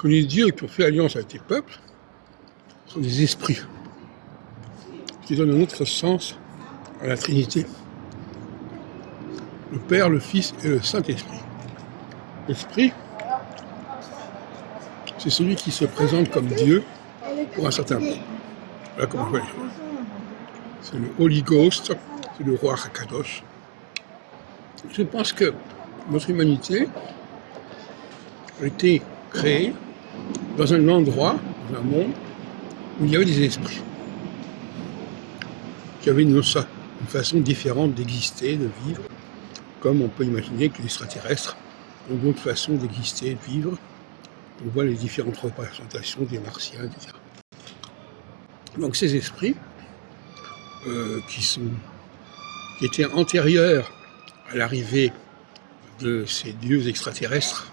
que les dieux qui ont fait alliance avec les peuples sont des esprits, qui donnent un autre sens à la Trinité. Le Père, le Fils et le Saint-Esprit. L'Esprit, c'est celui qui se présente comme Dieu pour un certain peuple. Voilà comment je vois les choses. C'est le Holy Ghost, c'est le roi Hakadosh. Je pense que notre humanité a été créée dans un endroit, dans un monde, où il y avait des esprits, qui avaient une façon différente d'exister, de vivre, comme on peut imaginer que les extraterrestres ont d'autres façons d'exister, de vivre. On voit les différentes représentations des martiens, etc. Donc ces esprits, qui étaient antérieurs à l'arrivée de ces dieux extraterrestres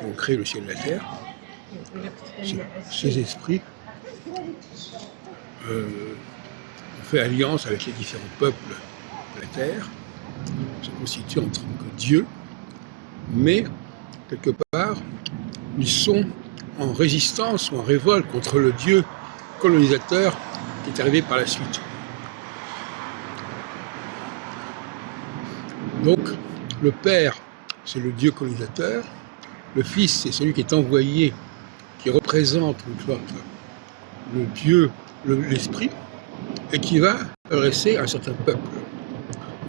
qui ont créé le ciel et la terre, ces esprits ont fait alliance avec les différents peuples de la terre, se constituent en tant que dieux, mais quelque part, ils sont en résistance ou en révolte contre le dieu colonisateur qui est arrivé par la suite. Donc, le Père, c'est le Dieu colonisateur, le Fils, c'est celui qui est envoyé, qui représente le Dieu, l'Esprit, et qui va adresser à un certain peuple.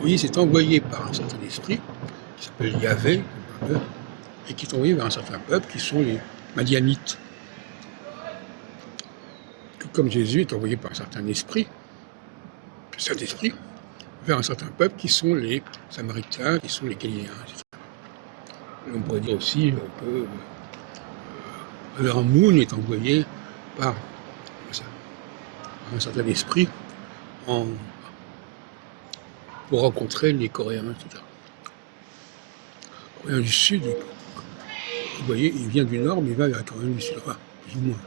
Oui, c'est envoyé par un certain esprit, qui s'appelle Yahvé, et qui est envoyé vers un certain peuple, qui sont les Madianites. Comme Jésus est envoyé par un certain esprit, Saint-Esprit, vers un certain peuple qui sont les Samaritains, qui sont les Galiléens, etc. Et on pourrait dire aussi que Moon est envoyé par un certain esprit pour rencontrer les Coréens, etc. Les Coréens du Sud, vous voyez, il vient du Nord, mais il va vers les Coréens du Sud, enfin, plus ou moins.